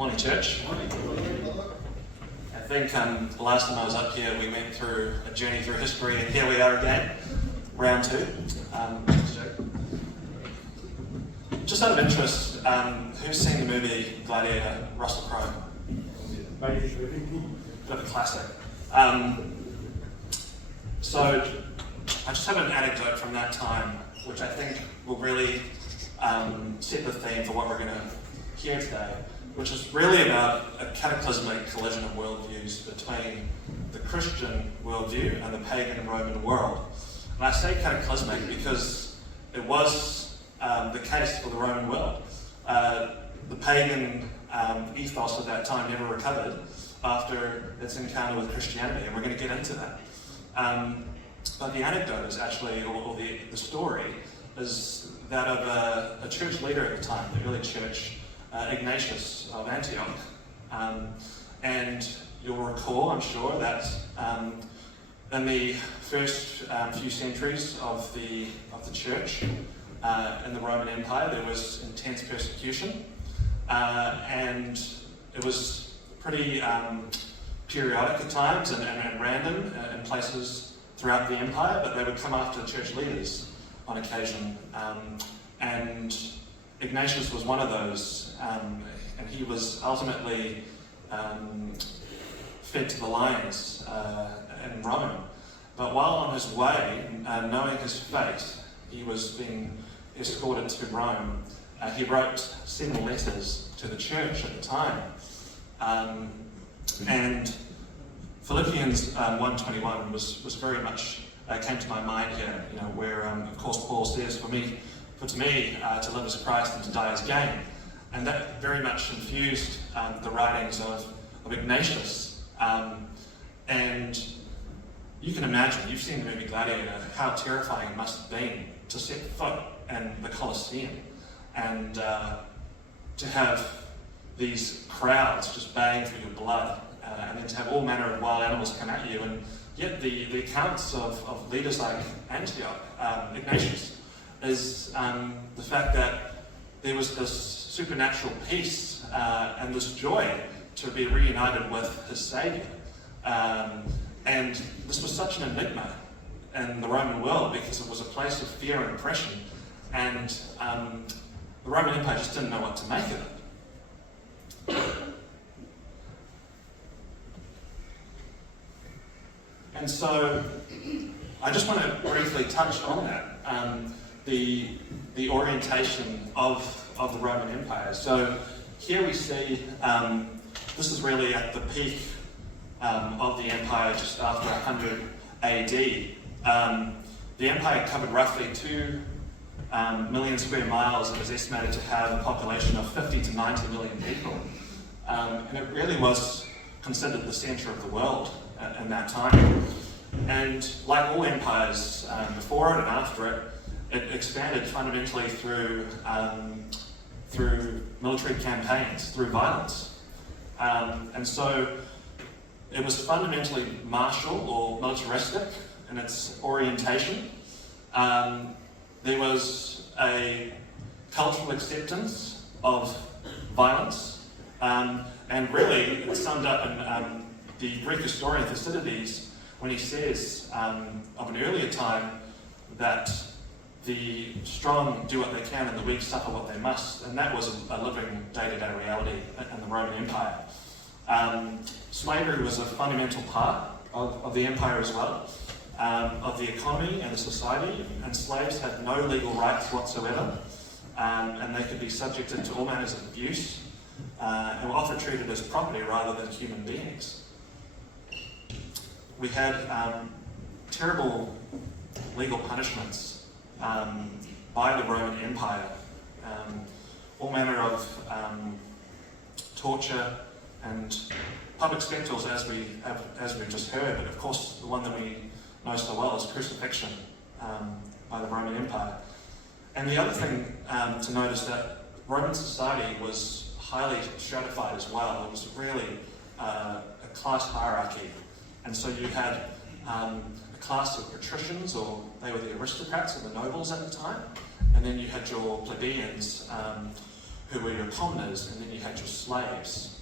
Morning, church. I think the last time I was up here, we went through a journey through history, and here we are again, round two. Just out of interest, who's seen the movie Gladiator, Russell Crowe? Bit of a classic. So I just have an anecdote from that time, which I think will really set the theme for what we're going to hear today, which is really about a cataclysmic collision of worldviews between the Christian worldview and the pagan and Roman world. And I say cataclysmic because it was the case for the Roman world. The pagan ethos of that time never recovered after its encounter with Christianity, and we're going to get into that. But the anecdote is actually, or the story, is that of a church leader at the time, the early church, Ignatius of Antioch. And you'll recall, I'm sure, that in the first few centuries of the church in the Roman Empire, there was intense persecution, and it was pretty periodic at times and random in places throughout the empire, but they would come after church leaders on occasion. And Ignatius was one of those, and he was ultimately fed to the lions in Rome. But while on his way, knowing his fate, he was being escorted to Rome. He wrote 7 letters to the church at the time. And Philippians 1:21 was very much came to my mind here, where of course Paul says, to me to live as Christ and to die as gain. And that very much infused the writings of Ignatius. And you can imagine, you've seen the movie Gladiator, how terrifying it must have been to set foot in the Colosseum and to have these crowds just baying for your blood, and then to have all manner of wild animals come at you. And yet the accounts of leaders like Antioch, Ignatius, is the fact that there was this supernatural peace and this joy to be reunited with his Saviour. And this was such an enigma in the Roman world because it was a place of fear and oppression, and the Roman Empire just didn't know what to make of it. And so I just want to briefly touch on that, the orientation of the Roman Empire. So here we see, this is really at the peak of the empire just after 100 AD. The empire covered roughly 2 million square miles and was estimated to have a population of 50 to 90 million people. And it really was considered the centre of the world in that time. And like all empires before it and after it, it expanded fundamentally through military campaigns, through violence. And so it was fundamentally martial or militaristic in its orientation. There was a cultural acceptance of violence, and really it's summed up in the Greek historian Thucydides when he says of an earlier time that the strong do what they can and the weak suffer what they must, and that was a living day-to-day reality in the Roman Empire. Slavery was a fundamental part of the empire as well, of the economy and the society, and slaves had no legal rights whatsoever, and they could be subjected to all manners of abuse, and were often treated as property rather than human beings. We had terrible legal punishments by the Roman Empire, all manner of torture and public spectacles, as we've just heard. But of course, the one that we know so well is crucifixion by the Roman Empire. And the other thing to note is that Roman society was highly stratified as well. It was really a class hierarchy. And so you had a class of patricians, or they were the aristocrats and the nobles at the time, and then you had your plebeians, who were your commoners, and then you had your slaves.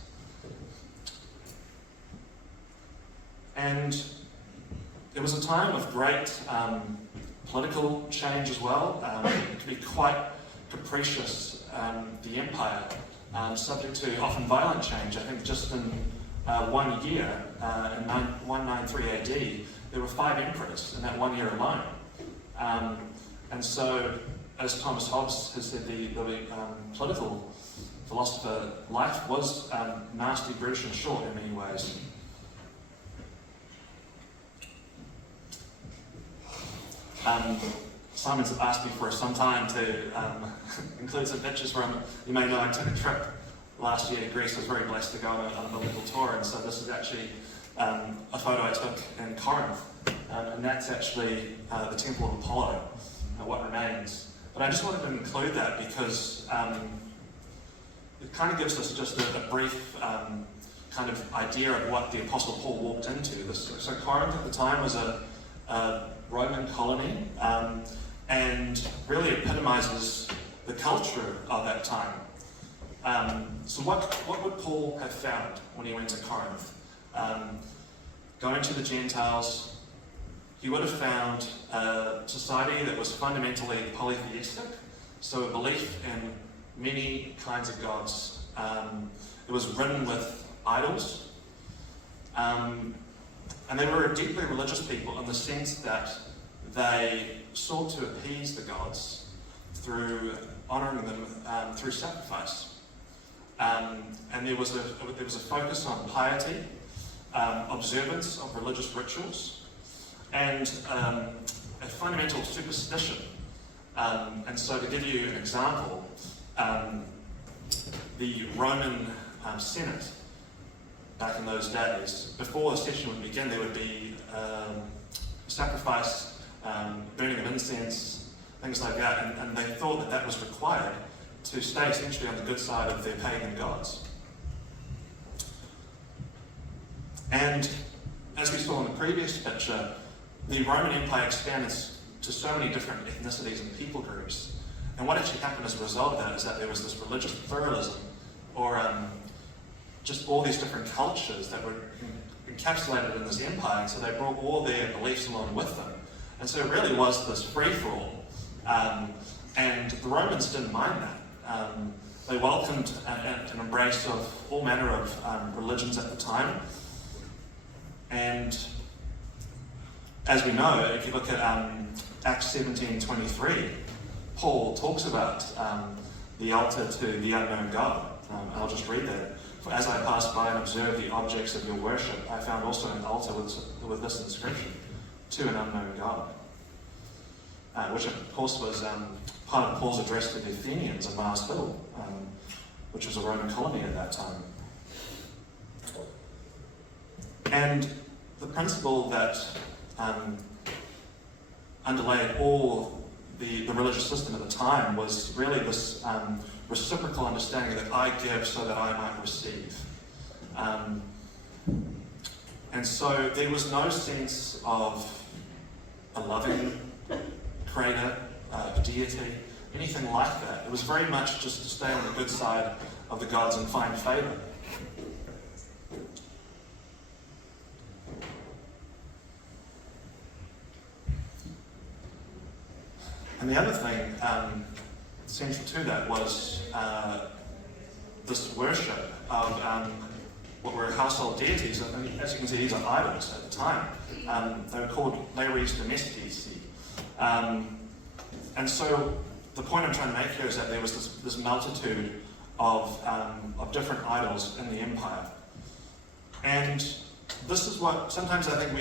And it was a time of great political change as well. It could be quite capricious, the empire, subject to often violent change. I think just in 1 year, in 193 AD, there were 5 emperors in that 1 year alone. And so, as Thomas Hobbes has said, the political philosopher, life was nasty, brutish and short in many ways. Simon's asked me for some time to include some pictures from, you may know I took a trip last year to Greece. I was very blessed to go on a biblical tour, and so this is actually a photo I took in Corinth, and that's actually the Temple of Apollo, what remains. But I just wanted to include that because it kind of gives us just a brief kind of idea of what the Apostle Paul walked into. So Corinth at the time was a Roman colony, and really epitomizes the culture of that time. So what would Paul have found when he went to Corinth? Going to the Gentiles, he would have found a society that was fundamentally polytheistic, so a belief in many kinds of gods. It was ridden with idols, and they were a deeply religious people in the sense that they sought to appease the gods through honouring them through sacrifice. And there was a focus on piety, observance of religious rituals, and a fundamental superstition. And so to give you an example, the Roman Senate back in those days, before the session would begin, there would be sacrifice, burning of incense, things like that, and they thought that that was required to stay essentially on the good side of their pagan gods. And as we saw in the previous picture, the Roman Empire expanded to so many different ethnicities and people groups. And what actually happened as a result of that is that there was this religious pluralism, or just all these different cultures that were encapsulated in this empire, and so they brought all their beliefs along with them. And so it really was this free-for-all. And the Romans didn't mind that. They welcomed an embrace of all manner of religions at the time. And as we know, if you look at Acts 17:23, Paul talks about the altar to the unknown God. I'll just read that. For as I passed by and observed the objects of your worship, I found also an altar with this inscription, to an unknown God. Which of course was part of Paul's address to the Athenians on Mars Hill, which was a Roman colony at that time. And the principle that underlayed all the religious system at the time was really this reciprocal understanding that I give so that I might receive. And so there was no sense of a loving creator, a deity, anything like that. It was very much just to stay on the good side of the gods and find favour. And the other thing central to that was this worship of what were household deities. And as you can see, these are idols at the time. They were called lares domestici. And so the point I'm trying to make here is that there was this multitude of different idols in the empire. And this is what, sometimes I think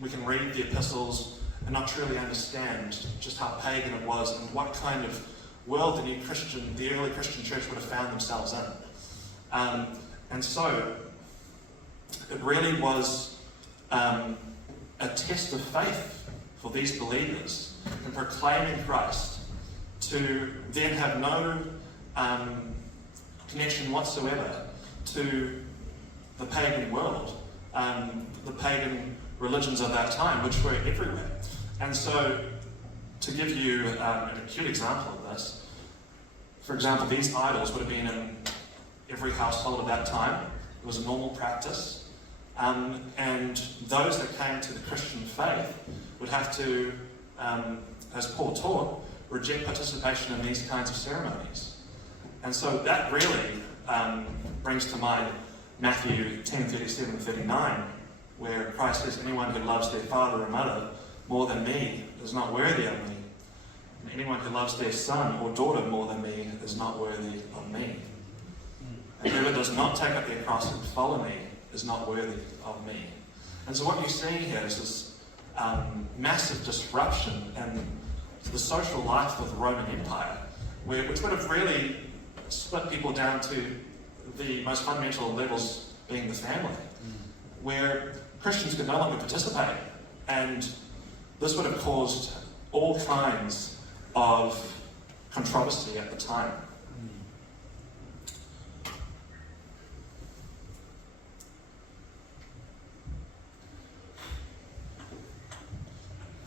we can read the epistles and not truly understand just how pagan it was and what kind of world the early Christian church would have found themselves in. And so it really was a test of faith for these believers in proclaiming Christ to then have no connection whatsoever to the pagan world, the pagan religions of that time, which were everywhere. And so, to give you an acute example of this, for example, these idols would have been in every household at that time. It was a normal practice. And those that came to the Christian faith would have to, as Paul taught, reject participation in these kinds of ceremonies. And so that really brings to mind Matthew 10:37-39, where Christ says, anyone who loves their father or mother more than me is not worthy of me. And anyone who loves their son or daughter more than me is not worthy of me. And whoever does not take up their cross and follow me is not worthy of me. And so what you see here is this massive disruption in the social life of the Roman Empire, which would have really split people down to the most fundamental levels being the family, where Christians could no longer participate. And this would have caused all kinds of controversy at the time.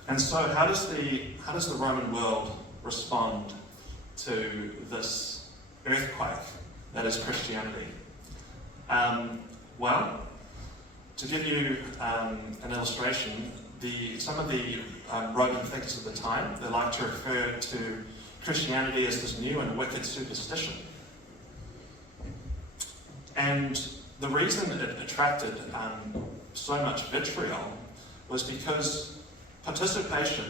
And so how does the Roman world respond to this earthquake that is Christianity? Well, to give you an illustration, some of the Roman thinkers of the time, they like to refer to Christianity as this new and wicked superstition. And the reason it attracted so much vitriol was because participation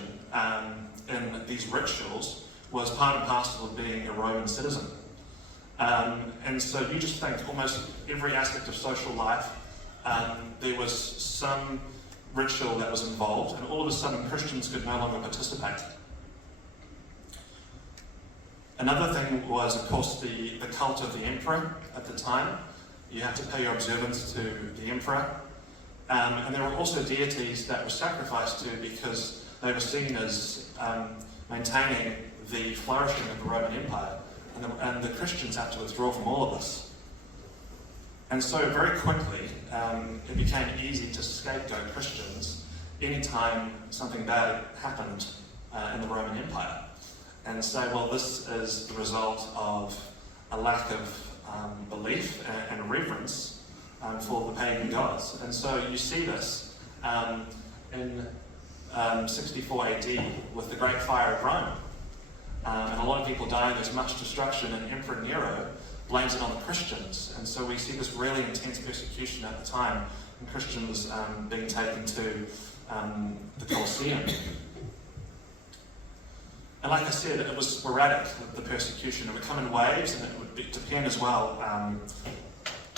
in these rituals was part and parcel of being a Roman citizen. And so you just think almost every aspect of social life, there was some ritual that was involved, and all of a sudden Christians could no longer participate. Another thing was, of course, the cult of the emperor at the time. You had to pay your observance to the emperor. And there were also deities that were sacrificed to because they were seen as maintaining the flourishing of the Roman Empire. And the Christians had to withdraw from all of this. And so very quickly, it became easy to scapegoat Christians anytime something bad happened in the Roman Empire. And say, well, this is the result of a lack of belief and reverence for the pagan gods. And so you see this in 64 AD with the Great Fire of Rome. And a lot of people die, there's much destruction, and Emperor Nero blames it on the Christians. And so we see this really intense persecution at the time, and Christians being taken to the Colosseum. And like I said, it was sporadic, the persecution. It would come in waves, and it would depend as well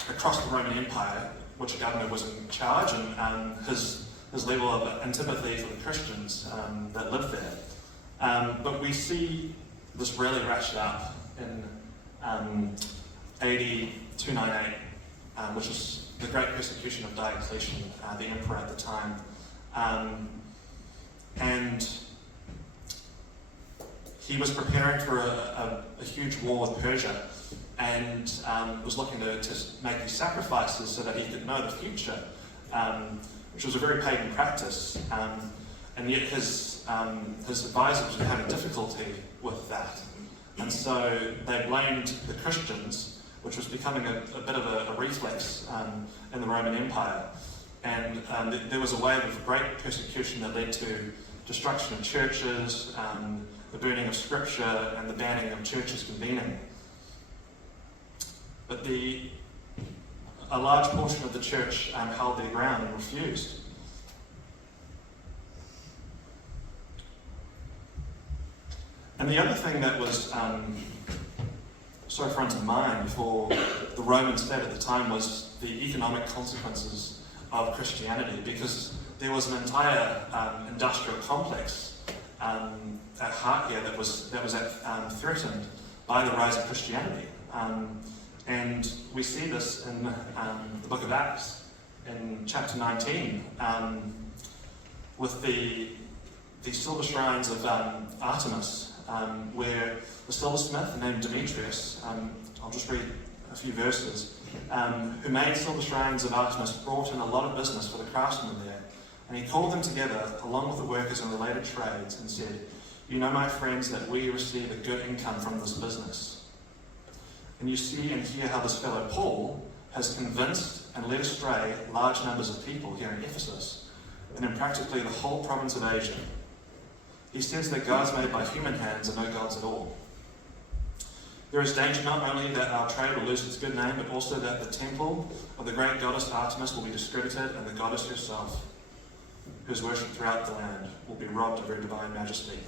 across the Roman Empire, which governor was in charge, and his level of antipathy for the Christians that lived there. But we see this really ratchet up in AD 298, which is the great persecution of Diocletian, the emperor at the time. And he was preparing for a huge war with Persia, and was looking to make these sacrifices so that he could know the future, which was a very pagan practice. And yet his advisors were having difficulty with that. And so they blamed the Christians, which was becoming a bit of a reflex in the Roman Empire. And there was a wave of great persecution that led to destruction of churches, the burning of scripture, and the banning of churches convening. But a large portion of the church held their ground and refused. And the other thing that was so front of mind for the Roman state at the time was the economic consequences of Christianity, because there was an entire industrial complex at heart here that was threatened by the rise of Christianity. And we see this in the book of Acts, in chapter 19, with the silver shrines of Artemis, where the silversmith named Demetrius, I'll just read a few verses, who made silver shrines of Artemis, brought in a lot of business for the craftsmen there. And he called them together along with the workers in related trades and said, "You know, my friends, that we receive a good income from this business. And you see and hear how this fellow Paul has convinced and led astray large numbers of people here in Ephesus, and in practically the whole province of Asia. He says that gods made by human hands are no gods at all. There is danger not only that our trade will lose its good name, but also that the temple of the great goddess Artemis will be discredited, and the goddess herself, who is worshipped throughout the land, will be robbed of her divine majesty.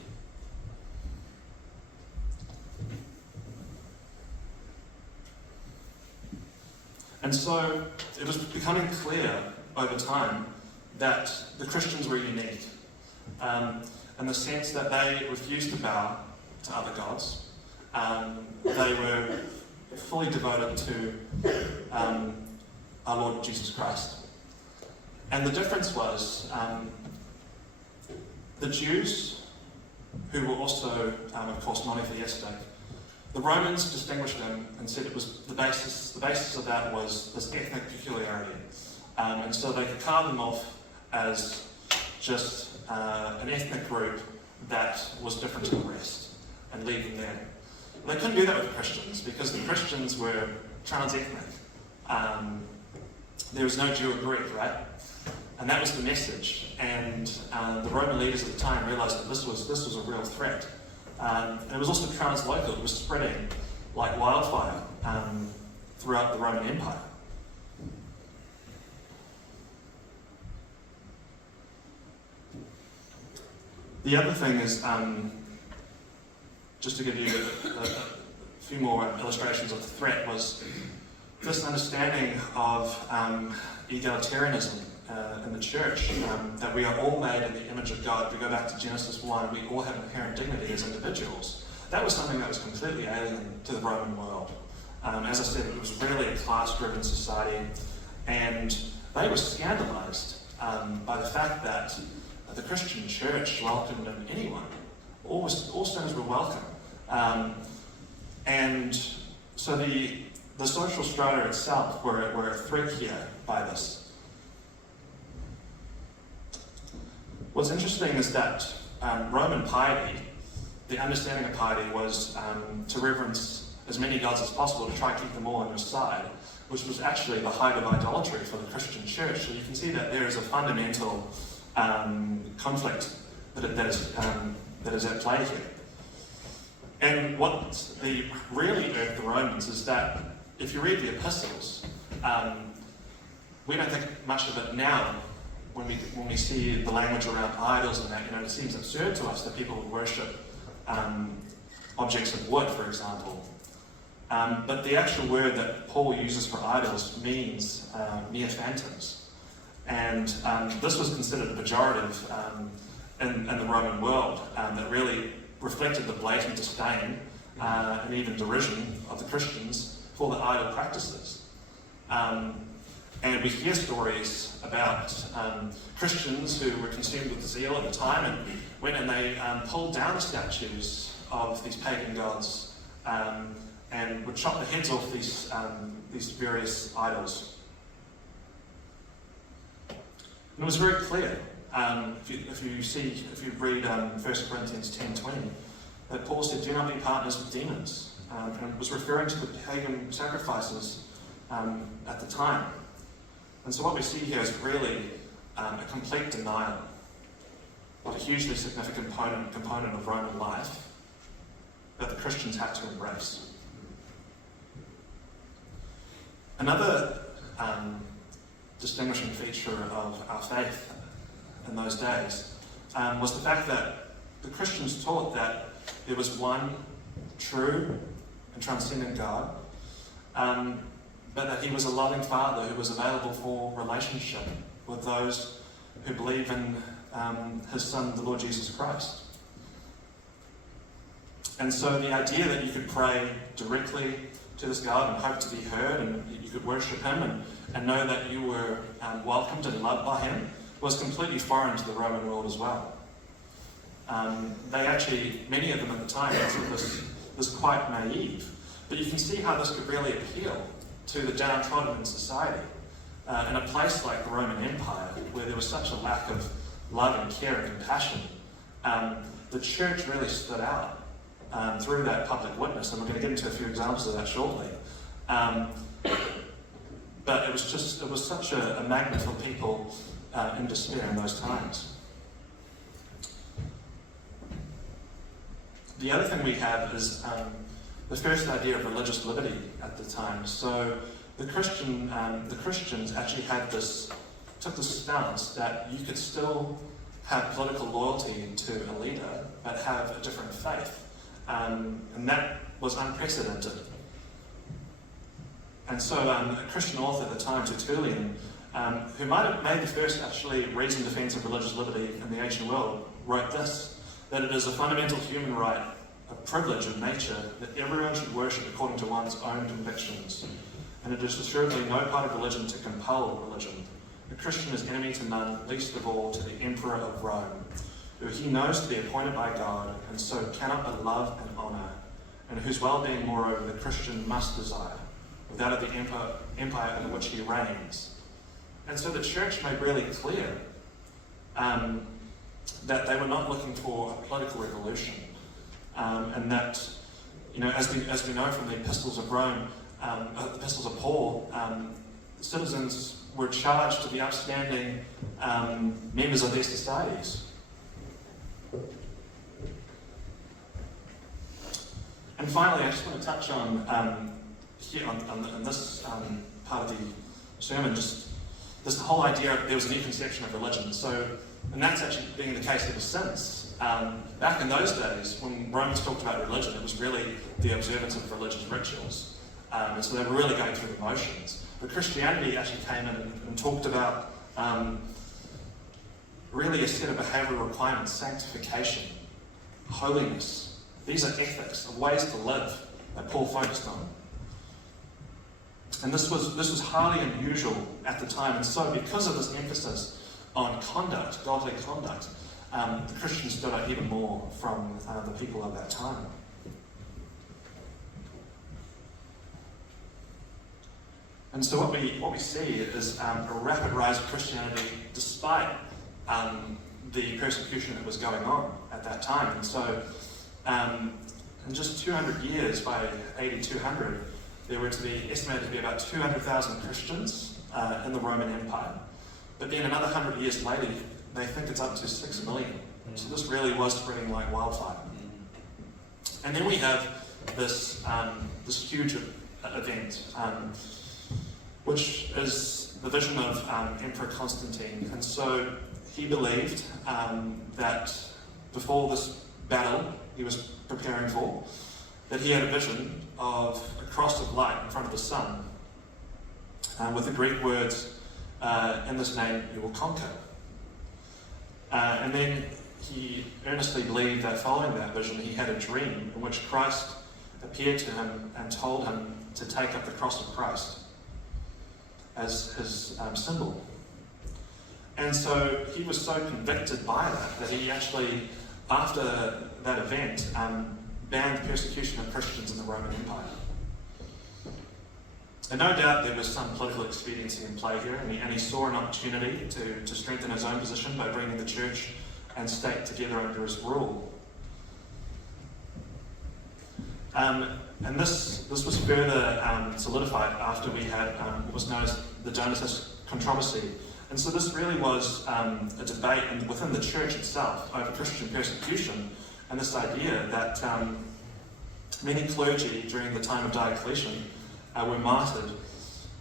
And so it was becoming clear over time that the Christians were unique, in the sense that they refused to bow to other gods. They were fully devoted to our Lord Jesus Christ. And the difference was the Jews, who were also, of course, monotheistic, the Romans distinguished them and said it was the basis of that was this ethnic peculiarity. And so they could carve them off as just an ethnic group that was different to the rest and leave them there. They couldn't do that with Christians because the Christians were trans-ethnic. There was no Jew or Greek, right? And that was the message. And the Roman leaders at the time realized that this was a real threat. And it was also trans-local. It was spreading like wildfire throughout the Roman Empire. The other thing is, just to give you a few more illustrations of the threat, was this understanding of egalitarianism in the church, that we are all made in the image of God. If we go back to Genesis 1, we all have inherent dignity as individuals. That was something that was completely alien to the Roman world. As I said, it was really a class-driven society, and they were scandalized by the fact that the Christian church welcomed anyone. All sinners were welcome. And so the social strata itself were a threat here by this. What's interesting is that Roman piety, the understanding of piety was to reverence as many gods as possible, to try to keep them all on your side, which was actually the height of idolatry for the Christian church. So you can see that there is a fundamental conflict that is at play here. And what really irked the Romans is that if you read the epistles, we don't think much of it now when we see the language around idols and that. It seems absurd to us that people would worship objects of wood, for example. But the actual word that Paul uses for idols means mere phantoms. And this was considered a pejorative in the Roman world that really reflected the blatant disdain and even derision of the Christians for the idol practices. And we hear stories about Christians who were consumed with zeal at the time and went and they pulled down the statues of these pagan gods and would chop the heads off these various idols. And it was very clear, if you read 1 Corinthians 10:20, that Paul said, "Do not be partners with demons," and was referring to the pagan sacrifices at the time. And so what we see here is really a complete denial of a hugely significant component of Roman life that the Christians had to embrace. Another distinguishing feature of our faith in those days was the fact that the Christians taught that there was one true and transcendent God, but that he was a loving Father who was available for relationship with those who believe in his Son, the Lord Jesus Christ. And so the idea that you could pray directly to this God and hope to be heard, and you could worship him and know that you were welcomed and loved by him, was completely foreign to the Roman world as well. They actually, many of them at the time, considered this quite naive. But you can see how this could really appeal to the downtrodden in society. In a place like the Roman Empire, where there was such a lack of love and care and compassion, the church really stood out through that public witness, and we're going to get into a few examples of that shortly. But it was such a magnet for people in despair in those times. The other thing we have is the first idea of religious liberty at the time. So the Christians actually took the stance that you could still have political loyalty to a leader, but have a different faith. And that was unprecedented. And so a Christian author at the time, Tertullian, who might have made the first actually reasoned defense of religious liberty in the ancient world, wrote this, that it is a fundamental human right, a privilege of nature, that everyone should worship according to one's own convictions. And it is assuredly no part of religion to compel religion. A Christian is enemy to none, least of all to the Emperor of Rome, who he knows to be appointed by God, and so cannot but love and honour, and whose well-being, moreover, the Christian must desire, without of the empire under which he reigns. And so the church made really clear that they were not looking for a political revolution, and that, as we know from the epistles of Rome, the epistles of Paul, citizens were charged to be upstanding members of their societies. And finally, I just want to touch on here on this part of the sermon, just this whole idea of there was a new conception of religion. So, and that's actually been the case ever since. Back in those days, when Romans talked about religion, it was really the observance of religious rituals. And so they were really going through the motions. But Christianity actually came in and talked about really a set of behavioural requirements: sanctification, holiness. These are ethics, ways to live that Paul focused on. And this was highly unusual at the time. And so because of this emphasis on conduct, godly conduct, the Christians stood out even more from the people of that time. And so what we see is a rapid rise of Christianity despite the persecution that was going on at that time. And so in just 200 years, by AD 200, there were to be estimated to be about 200,000 Christians in the Roman Empire. But then another 100 years later, they think it's up to 6 million. So this really was spreading like wildfire. And then we have this huge event, which is the vision of Emperor Constantine. And so he believed that before this battle he was preparing for, that he had a vision of a cross of light in front of the sun, with the Greek words, in this name you will conquer. And then he earnestly believed that following that vision he had a dream in which Christ appeared to him and told him to take up the cross of Christ as his symbol. And so he was so convicted by that he actually, after that event, banned the persecution of Christians in the Roman Empire. And no doubt there was some political expediency in play here, and he saw an opportunity to strengthen his own position by bringing the church and state together under his rule. And this was further solidified after we had what was known as the Donatist controversy. And so this really was a debate within the church itself over Christian persecution, and this idea that many clergy during the time of Diocletian were martyred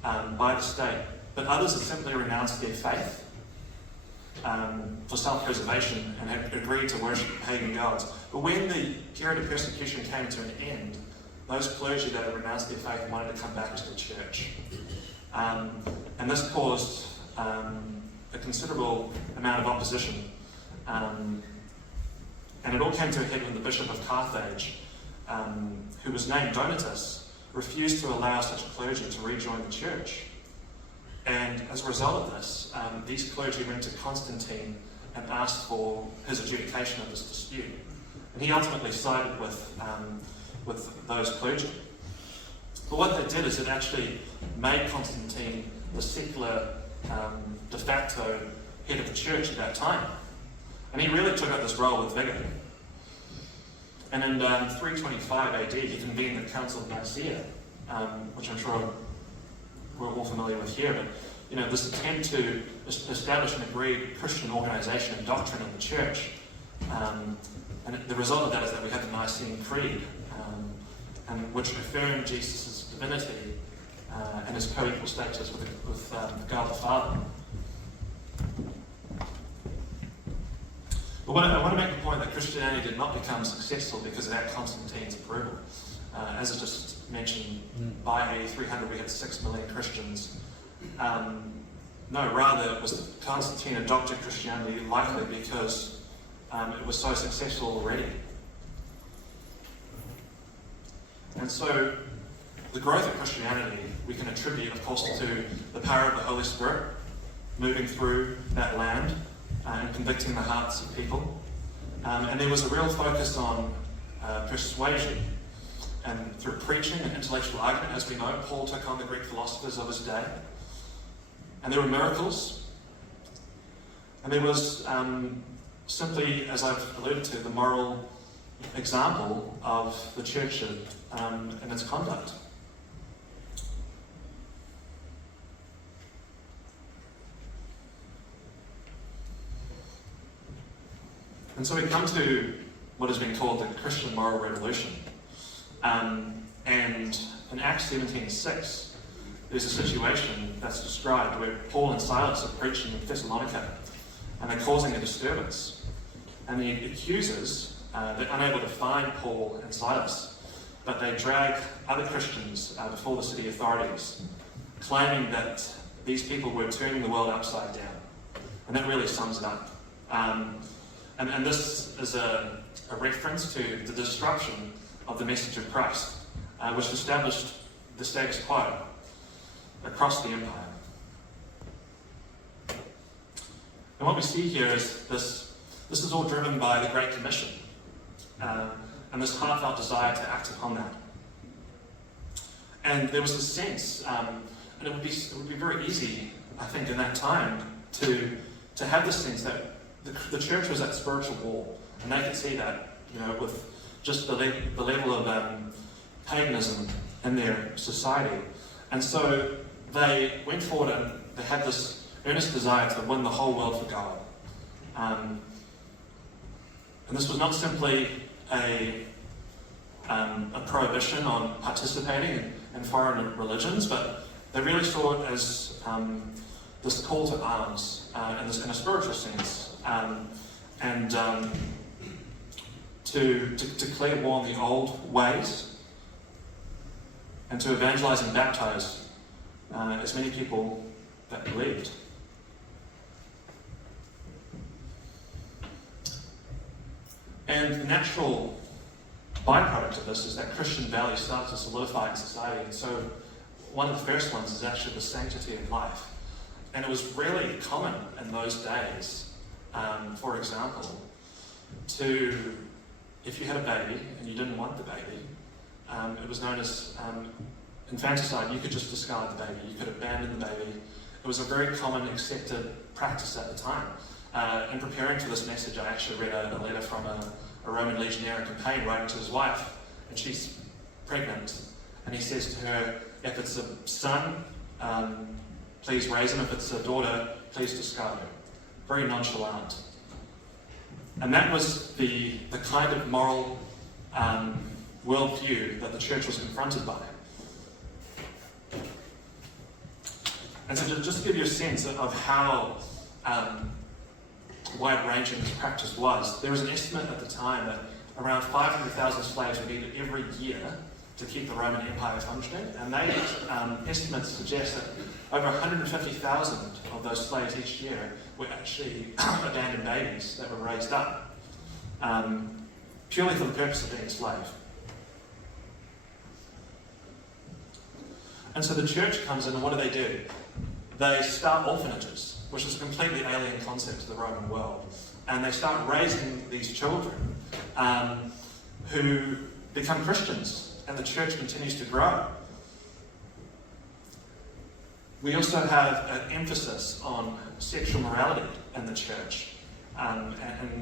by the state, but others had simply renounced their faith for self-preservation and had agreed to worship pagan gods. But when the period of persecution came to an end, those clergy that had renounced their faith wanted to come back to the church. And this caused a considerable amount of opposition. And it all came to a head when the Bishop of Carthage, who was named Donatus, refused to allow such clergy to rejoin the church. And as a result of this, these clergy went to Constantine and asked for his adjudication of this dispute. And he ultimately sided with those clergy. But what they did is it actually made Constantine the secular de facto head of the church at that time. And he really took up this role with vigour. And in 325 AD, he convened the Council of Nicaea. which I'm sure we're all familiar with here, but this attempt to establish an agreed Christian organisation and doctrine in the church. And the result of that is that we have the Nicene Creed, and which affirmed Jesus' divinity and his co-equal status with God the Father. But I want to make the point that Christianity did not become successful because it had Constantine's approval. As I just mentioned, by AD 300 we had 6 million Christians. No, rather it was Constantine adopted Christianity likely because it was so successful already. And so the growth of Christianity we can attribute, of course, to the power of the Holy Spirit moving through that land and convicting the hearts of people. And there was a real focus on persuasion. And through preaching and intellectual argument, as we know, Paul took on the Greek philosophers of his day. And there were miracles. And there was simply, as I've alluded to, the moral example of the church and its conduct. And so we come to what has been called the Christian moral revolution. And in Acts 17:6, there's a situation that's described where Paul and Silas are preaching in Thessalonica, and they're causing a disturbance. And the accusers, they're unable to find Paul and Silas, but they drag other Christians before the city authorities, claiming that these people were turning the world upside down. And that really sums it up. And this is a reference to the disruption of the message of Christ, which established the status quo across the empire. And what we see here is this is all driven by the Great Commission, and this heartfelt desire to act upon that. And there was a sense, and it would be very easy, I think, in that time to have this sense that the church was at spiritual war, and they could see that, with just the level of paganism in their society. And so they went forward and they had this earnest desire to win the whole world for God. And this was not simply a prohibition on participating in foreign religions, but they really saw it as this call to arms in a spiritual sense. To declare war on the old ways and to evangelize and baptize as many people that believed. And the natural byproduct of this is that Christian values start to solidify in society. And so one of the first ones is actually the sanctity of life. And it was really common in those days, for example, if you had a baby and you didn't want the baby, it was known as infanticide. You could just discard the baby. You could abandon the baby. It was a very common accepted practice at the time. In preparing for this message, I actually read a letter from a Roman legionnaire in campaign writing to his wife, and she's pregnant. And he says to her, if it's a son, please raise him. If it's a daughter, please discard her. Very nonchalant. And that was the kind of moral worldview that the church was confronted by. And so just to give you a sense of how wide-ranging this practice was, there was an estimate at the time that around 500,000 slaves were needed every year to keep the Roman Empire functioning, and they estimates suggest that over 150,000 of those slaves each year were actually abandoned babies that were raised up purely for the purpose of being a slave. And so the church comes in, and what do? They start orphanages, which is a completely alien concept to the Roman world. And they start raising these children who become Christians, and the church continues to grow. We also have an emphasis on sexual morality in the church. And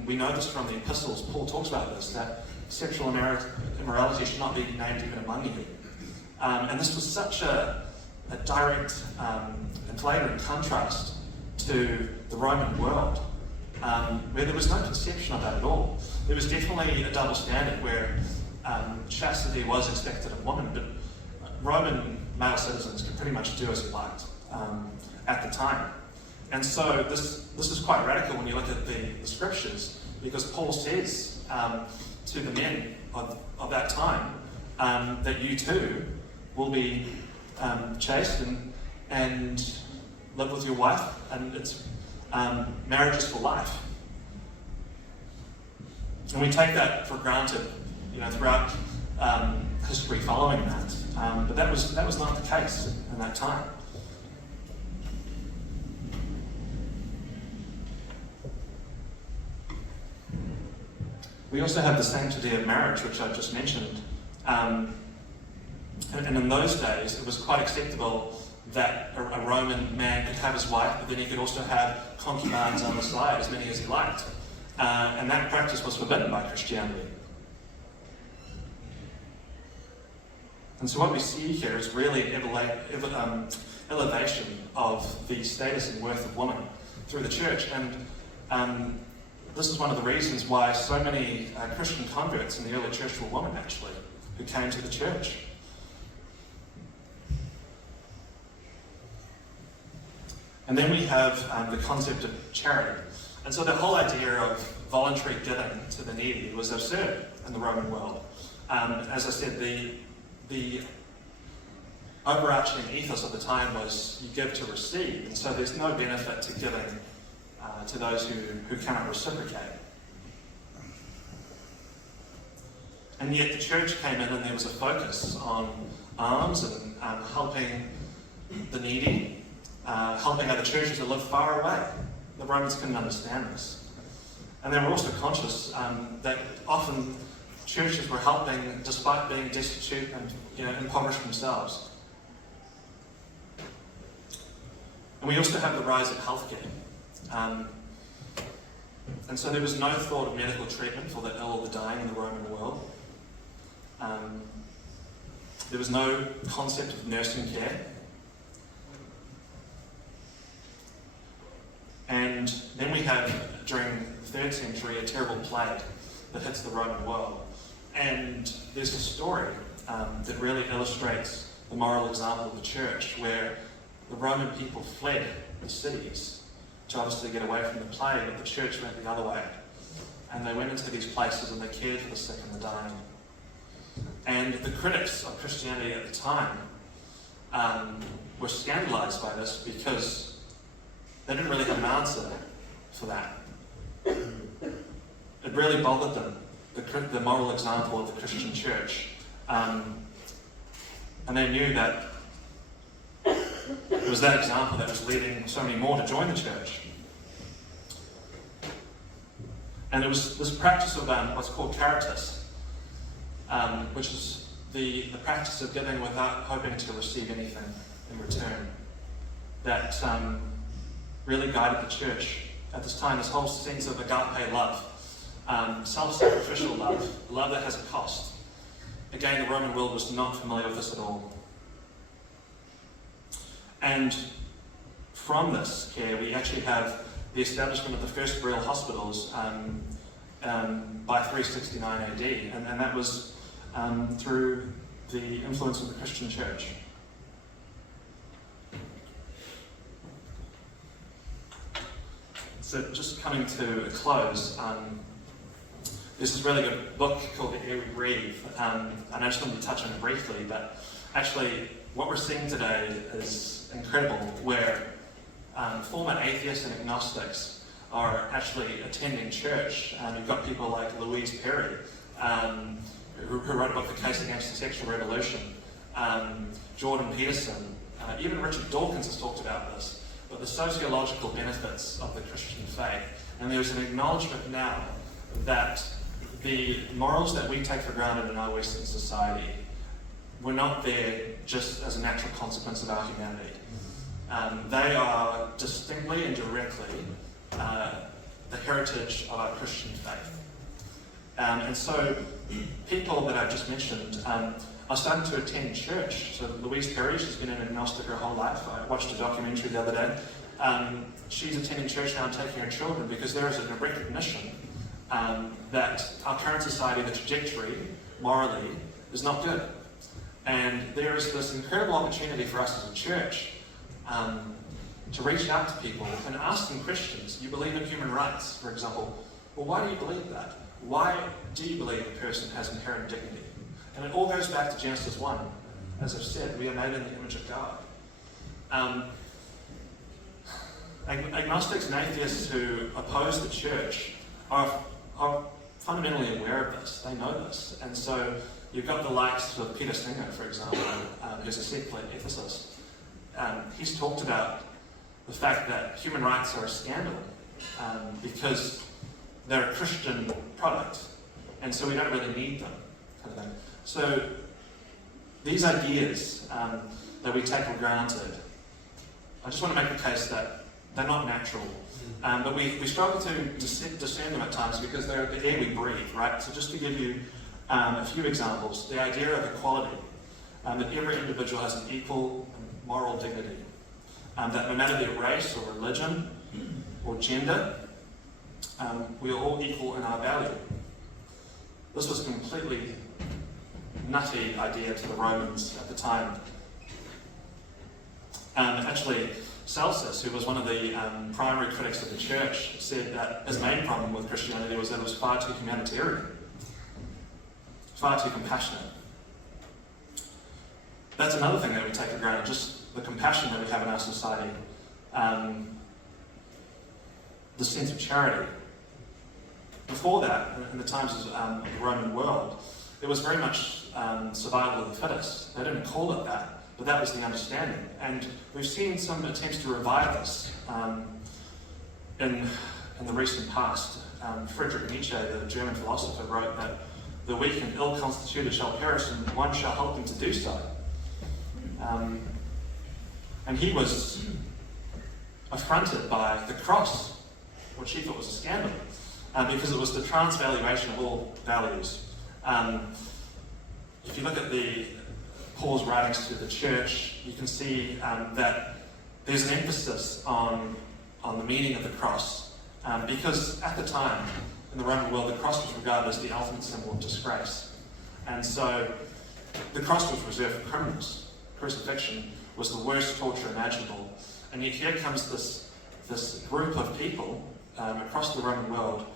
we know this from the epistles. Paul talks about this, that sexual immorality should not be named even among you. And this was such a direct and flagrant contrast to the Roman world, where there was no conception of that at all. There was definitely a double standard where chastity was expected of women, but Roman male citizens could pretty much do as he liked at the time. And so this is quite radical when you look at the scriptures, because Paul says to the men of that time that you too will be chaste and live with your wife, and it's marriage is for life. And we take that for granted, throughout history following that. But that was not the case in that time. We also have the sanctity of marriage, which I just mentioned. And in those days, it was quite acceptable that a Roman man could have his wife, but then he could also have concubines on the side, as many as he liked. And that practice was forbidden by Christianity. And so what we see here is really an elevation of the status and worth of women through the church. And this is one of the reasons why so many Christian converts in the early church were women, actually, who came to the church. And then we have the concept of charity. And so the whole idea of voluntary giving to the needy was absurd in the Roman world. As I said, the overarching ethos of the time was you give to receive, and so there's no benefit to giving to those who cannot reciprocate. And yet the church came in and there was a focus on alms and helping the needy, helping other churches that live far away. The Romans couldn't understand this. And they were also conscious that often churches were helping despite being destitute and impoverished themselves. And we also have the rise of healthcare. And so there was no thought of medical treatment for the ill or the dying in the Roman world. There was no concept of nursing care. And then we have, during the 3rd century, a terrible plague that hits the Roman world. And there's a story that really illustrates the moral example of the church, where the Roman people fled the cities to obviously get away from the plague, but the church went the other way. And they went into these places and they cared for the sick and the dying. And the critics of Christianity at the time were scandalized by this because they didn't really have an answer for that. It really bothered them, the moral example of the Christian church. And they knew that it was that example that was leading so many more to join the church. And it was this practice of what's called caritas, which is the practice of giving without hoping to receive anything in return, that really guided the church at this time. This whole sense of agape love, self-sacrificial love that has a cost. Again, the Roman world was not familiar with this at all. And from this care, we actually have the establishment of the first real hospitals by 369 AD, and that was through the influence of the Christian church. So just coming to a close, there's this really good book called The Airy Reeve, and I just wanted to touch on it briefly, but actually what we're seeing today is incredible, where former atheists and agnostics are actually attending church. You've got people like Louise Perry, who wrote about the case against the sexual revolution, Jordan Peterson, even Richard Dawkins has talked about this, but the sociological benefits of the Christian faith. And there's an acknowledgement now that the morals that we take for granted in our Western society were not there just as a natural consequence of our humanity. They are distinctly and directly the heritage of our Christian faith. And so people that I've just mentioned are starting to attend church. So Louise Perry, she's been an agnostic her whole life. I watched a documentary the other day. She's attending church now and taking her children because there is a recognition that our current society, the trajectory, morally, is not good. And there is this incredible opportunity for us as a church to reach out to people and ask them questions. You believe in human rights, for example. Well, why do you believe that? Why do you believe a person has inherent dignity? And it all goes back to Genesis 1. As I've said, we are made in the image of God. Agnostics and atheists who oppose the church are fundamentally aware of this. They know this. And so you've got the likes of Peter Singer, for example, who's a secular ethicist. He's talked about the fact that human rights are a scandal because they're a Christian product, and so we don't really need them, kind of thing. So these ideas that we take for granted, I just want to make the case that they're not natural, but we struggle to discern them at times because they're the air we breathe, right? So just to give you a few examples, the idea of equality, that every individual has an equal moral dignity, that no matter their race or religion or gender, we are all equal in our value. This was a completely nutty idea to the Romans at the time. Actually, Celsus, who was one of the primary critics of the church, said that his main problem with Christianity was that it was far too humanitarian, far too compassionate. That's another thing that we take for granted, just the compassion that we have in our society, the sense of charity. Before that, in the times of the Roman world, it was very much survival of the fittest. They didn't call it that, but that was the understanding. And we've seen some attempts to revive this in the recent past. Friedrich Nietzsche, the German philosopher, wrote that the weak and ill-constituted shall perish, and one shall help them to do so. And he was affronted by the cross, which he thought was a scandal, because it was the transvaluation of all values. If you look at Paul's writings to the church, you can see that there's an emphasis on the meaning of the cross, because at the time, in the Roman world, the cross was regarded as the ultimate symbol of disgrace. And so the cross was reserved for criminals. Crucifixion was the worst torture imaginable. And yet here comes this group of people across the Roman world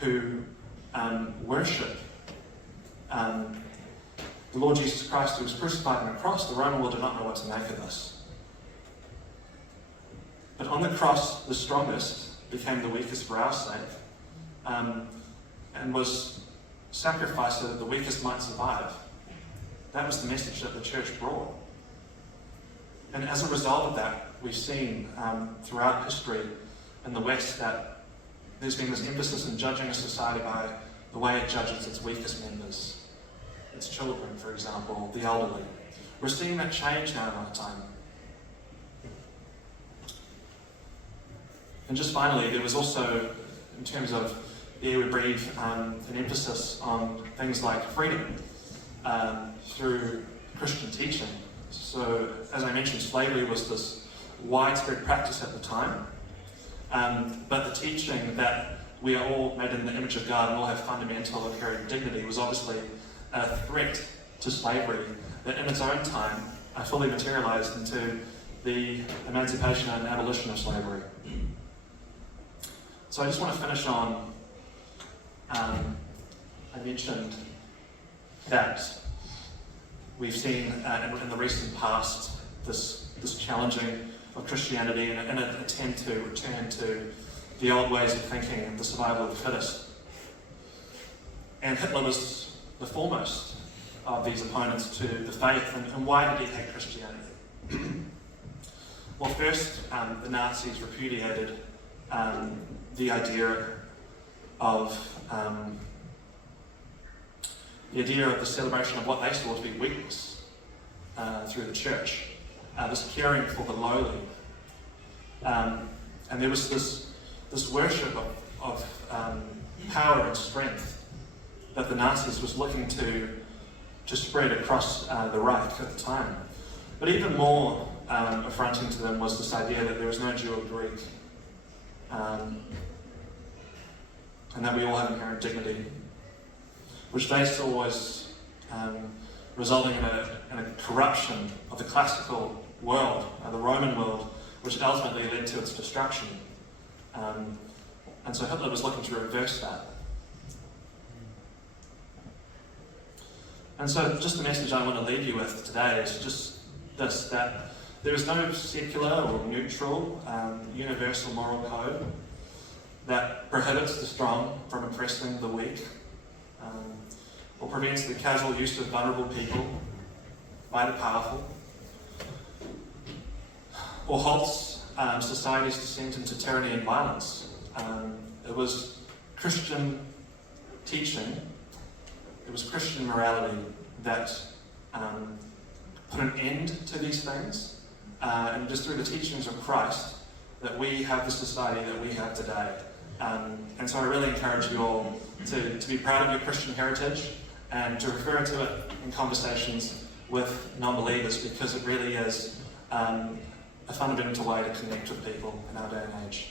who worship the Lord Jesus Christ, who was crucified on a cross. The Roman world did not know what to make of this. But on the cross, the strongest became the weakest for our sake, and was sacrificed so that the weakest might survive. That was the message that the church brought. And as a result of that, we've seen throughout history in the West that there's been this emphasis in judging a society by the way it judges its weakest members, its children, for example, the elderly. We're seeing that change now in our time. And just finally, there was also, in terms of the air we breathe, an emphasis on things like freedom through Christian teaching. So, as I mentioned, slavery was this widespread practice at the time, but the teaching that we are all made in the image of God and all have fundamental inherent dignity was obviously a threat to slavery that in its own time fully materialized into the emancipation and abolition of slavery. So I just want to finish on, I mentioned that we've seen in the recent past this challenging of Christianity in an attempt to return to the old ways of thinking, the survival of the fittest. And Hitler was the foremost of these opponents to the faith. And why did he hate Christianity? Well, first, the Nazis repudiated the idea of the celebration of what they saw to be weakness through the church, this caring for the lowly. And there was this worship of power and strength that the Nazis was looking to to spread across the Reich at the time. But even more affronting to them was this idea that there was no Jew or Greek, and that we all have inherent dignity, which they saw was resulting in a corruption of the classical world, the Roman world, which ultimately led to its destruction. And so Hitler was looking to reverse that. And so just the message I want to leave you with today is just this, that there is no secular or neutral, universal moral code that prohibits the strong from oppressing the weak, or prevents the casual use of vulnerable people by the powerful, or halts society's descent into tyranny and violence. It was Christian teaching, it was Christian morality that put an end to these things, and just through the teachings of Christ that we have the society that we have today. And so I really encourage you all to be proud of your Christian heritage and to refer to it in conversations with non-believers, because it really is a fundamental way to connect with people in our day and age.